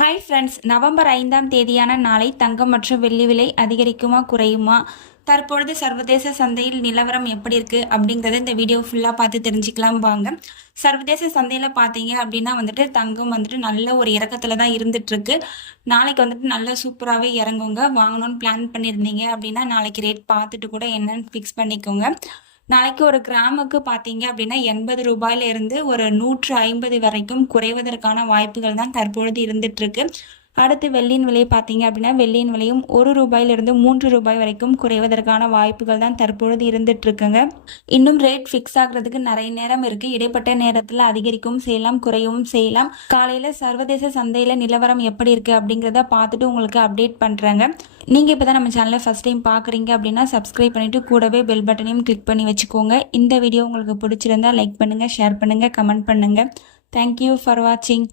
Hi friends, November 5ஆம் தேதியான நாளை தங்கம் மற்றும் வெள்ளி விலை அதிகரிக்குமா குறையுமா? தற்பொழுது சர்வதேச சந்தையில் நிலவரம் எப்படி இருக்கு அப்படிங்கறத இந்த வீடியோ ஃபுல்லா பார்த்து தெரிஞ்சுக்கலாம் வாங்க. சர்வதேச சந்தையில பார்த்தீங்க அப்படின்னா தங்கம் நல்ல ஒரு இறக்கத்துல தான் இருந்துட்டு இருக்கு. நாளைக்கு நல்லா சூப்பராகவே இறங்குங்க. வாங்கணும்னு பிளான் பண்ணியிருந்தீங்க அப்படின்னா நாளைக்கு ரேட் பார்த்துட்டு கூட என்னன்னு ஃபிக்ஸ் பண்ணிக்கோங்க. நாளைக்கு ஒரு கிராமுக்கு பார்த்தீங்க அப்படின்னா 80 ரூபாயில இருந்து ஒரு 150 வரைக்கும் குறைவதற்கான வாய்ப்புகள் தான் தற்பொழுது இருந்துட்டு இருக்கு. அடுத்து வெள்ளியின் விலை பார்த்தீங்க அப்படின்னா வெள்ளியின் விலையும் 1 ரூபாயிலிருந்து 3 ரூபாய் வரைக்கும் குறைவதற்கான வாய்ப்புகள் தான் தற்பொழுது இருந்துட்டு இருக்குங்க. இன்னும் ரேட் ஃபிக்ஸ் ஆகுறதுக்கு நிறைய நேரம் இருக்கு. இடைப்பட்ட நேரத்தில் அதிகரிக்கவும் செய்யலாம், குறையவும் செய்யலாம். காலையில சர்வதேச சந்தையில நிலவரம் எப்படி இருக்கு அப்படிங்கிறத பார்த்துட்டு உங்களுக்கு அப்டேட் பண்றாங்க. நீங்க இப்பதான் நம்ம சேனலை ஃபர்ஸ்ட் டைம் பாக்குறீங்க அப்படின்னா சப்ஸ்கிரைப் பண்ணிட்டு கூடவே பெல் பட்டனையும் கிளிக் பண்ணி வச்சுக்கோங்க. இந்த வீடியோ உங்களுக்கு பிடிச்சிருந்தா லைக் பண்ணுங்க, ஷேர் பண்ணுங்க, கமெண்ட் பண்ணுங்க. தேங்க்யூ ஃபார் வாட்சிங்.